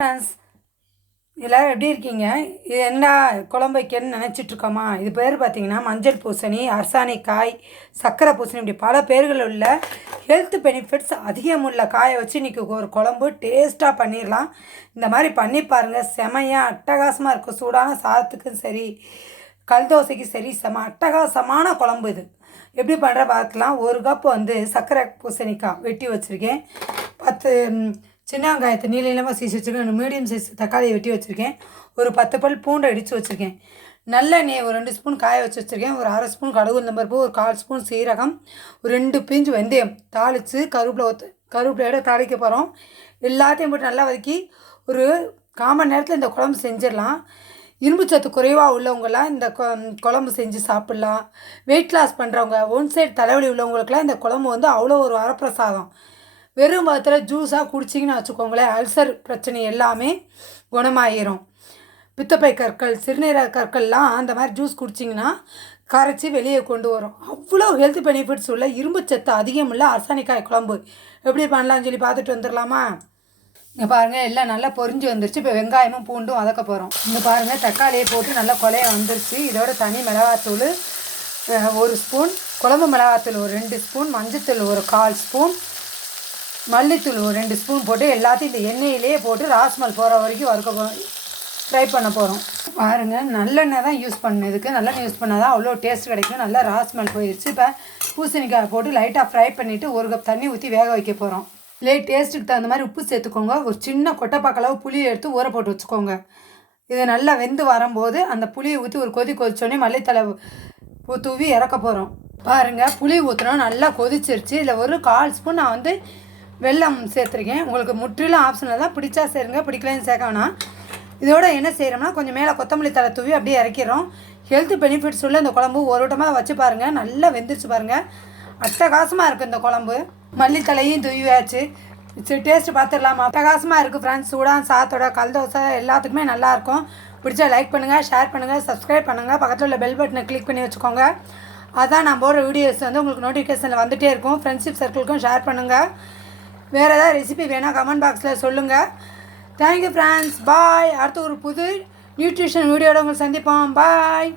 Friends, எல்லோரும் எப்படி இருக்கீங்க? இது என்ன குழம்பு வைக்கணும்னு நினச்சிட்ருக்கோமா? இது பேர் பார்த்திங்கன்னா மஞ்சள் பூசணி, அரசாணிக்காய், சர்க்கரை பூசணி, இப்படி பல பேர்கள் உள்ள ஹெல்த் பெனிஃபிட்ஸ் அதிகமுள்ள காயை வச்சு இன்றைக்கி ஒரு குழம்பு டேஸ்ட்டாக பண்ணிடலாம். இந்த மாதிரி பண்ணி பாருங்கள், செமையாக அட்டகாசமாக இருக்கும். சூடான சாதத்துக்கும் சரி, கல் தோசைக்கும் சரி, அட்டகாசமான குழம்பு இது. எப்படி பண்ணுற பார்க்கலாம். ஒரு கப் சர்க்கரை பூசணிக்காய் வெட்டி வச்சுருக்கேன். 10 சின்ன வெங்காயத்தை நீளமாக சீசி வச்சுருக்கேன். மீடியம் சைஸ் தக்காளியை வெட்டி வச்சுருக்கேன். ஒரு 10 பல் பூண்டை இடித்து வச்சுருக்கேன். நல்லெண்ணெய் ஒரு 2 ஸ்பூன் காய வச்சு வச்சுருக்கேன். ஒரு அரை ஸ்பூன் கடுகு உளுந்தம்பருப்பு, ஒரு 1/4 ஸ்பூன் சீரகம், ஒரு 2 பிஞ்சு வெந்தயம் தாளித்து கருவேப்பிலையோட தாளிக்க போகிறோம். எல்லாத்தையும் போட்டு நல்லா வதக்கி ஒரு 1/4 மணி நேரத்தில் இந்த குழம்பு செஞ்சிடலாம். இரும்பு சத்து குறைவாக உள்ளவங்களாம் இந்த குழம்பு செஞ்சு சாப்பிட்லாம். வெயிட் லாஸ் பண்ணுறவங்க, ஒன் சைடு தலைவலி உள்ளவங்களுக்குலாம் இந்த குழம்பு அவ்வளோ ஒரு வரப்பிரசாதம். வெறும் பாத்தில் ஜூஸாக குடிச்சிங்கன்னு வச்சுக்கோங்களேன், அல்சர் பிரச்சனை எல்லாமே குணமாயிரும். பித்தப்பை கற்கள், சிறுநீரக கற்கள்லாம் அந்த மாதிரி ஜூஸ் குடிச்சிங்கன்னா கரைச்சி வெளியே கொண்டு வரும். அவ்வளோ ஹெல்த் பெனிஃபிட்ஸ் உள்ள இரும்பு சத்து அதிகம் உள்ள அரசாணிக்காய் குழம்பு எப்படி பண்ணலாம்னு சொல்லி பார்த்துட்டு வந்துடலாமா? இங்கே பாருங்கள், எல்லாம் நல்லா பொரிஞ்சு வந்துருச்சு. இப்போ வெங்காயமும் பூண்டும் வதக்க போகிறோம். இங்கே பாருங்கள், தக்காளியை போட்டு நல்லா கொலைய வந்துருச்சு. இதோட தனி மிளகாத்தூள் 1 ஸ்பூன், குழம்பு மிளகாத்தூள் ஒரு 2 ஸ்பூன், மஞ்சத்தூள் ஒரு 1/4 ஸ்பூன், மல்லித்தூள் ஒரு 2 ஸ்பூன் போட்டு எல்லாத்தையும் இந்த எண்ணெயிலேயே போட்டு ராஸ்மல் போகிற வரைக்கும் ஃப்ரை பண்ண போகிறோம். பாருங்கள், நல்லெண்ணெய் தான் யூஸ் பண்ணணும். இதுக்கு நல்லெண்ணெய் யூஸ் பண்ணால் தான் அவ்வளோ டேஸ்ட் கிடைக்கும். நல்லா ராஸ்மல் போயிடுச்சு. இப்போ பூசணிக்காய் போட்டு லைட்டாக ஃப்ரை பண்ணிவிட்டு 1 கப் தண்ணி ஊற்றி வேக வைக்க போகிறோம். டேஸ்ட்டுக்கு தகுந்த மாதிரி உப்பு சேர்த்துக்கோங்க. ஒரு சின்ன கொட்டைப்பாக்களவு புளியை எடுத்து ஊற போட்டு வச்சுக்கோங்க. இது நல்லா வெந்து வரும்போது அந்த புளியை ஊற்றி ஒரு கொதிச்சோடனே மல்லித்தலை தூவி இறக்க போகிறோம். பாருங்கள், புளி ஊற்றினோம், நல்லா கொதிச்சிருச்சு. இதில் ஒரு 1/4 ஸ்பூன் நான் வெல்லம் சேர்த்துருக்கேன். உங்களுக்கு முற்றிலும் ஆப்ஷனில் தான், பிடிச்சா சேருங்க, பிடிக்கலன்னு சேர்க்க வேணாம். இதோட என்ன செய்கிறோம்னா, கொஞ்சம் மேலே கொத்தமல்லி தலை தூவி அப்படியே இறக்கிறோம். ஹெல்த் பெனிஃபிட்ஸ் உள்ள இந்த குழம்பு ஒரு வட்டமாக வச்சு பாருங்கள், நல்லா வெந்துருச்சு பாருங்கள். அட்டகாசமாக இருக்குது இந்த குழம்பு. மல்லித்தலையும் தூவியாச்சு. டேஸ்ட்டு பார்த்துடலாமா? அட்டகாசமாக இருக்குது ஃப்ரெண்ட்ஸ். சூடான சாதத்தோட கல் தோசை எல்லாத்துக்குமே நல்லாயிருக்கும். பிடிச்சா லைக் பண்ணுங்கள், ஷேர் பண்ணுங்கள், சப்ஸ்கிரைப் பண்ணுங்கள். பக்கத்தில் உள்ள பெல் பட்டனை கிளிக் பண்ணி வச்சுக்கோங்க. அதான் நான் போடுற வீடியோஸ் உங்களுக்கு நோட்டிஃபிகேஷனில் வந்துகிட்டே இருக்கும். ஃப்ரெண்ட்ஷிப் சர்க்கிளுக்கும் ஷேர் பண்ணுங்கள். வேறு ஏதாவது ரெசிபி வேணால் கமெண்ட் பாக்ஸில் சொல்லுங்கள். தேங்க்யூ ஃப்ரெண்ட்ஸ், பாய். அடுத்து ஒரு புது நியூட்ரிஷன் வீடியோட உங்களை சந்திப்போம். பாய்.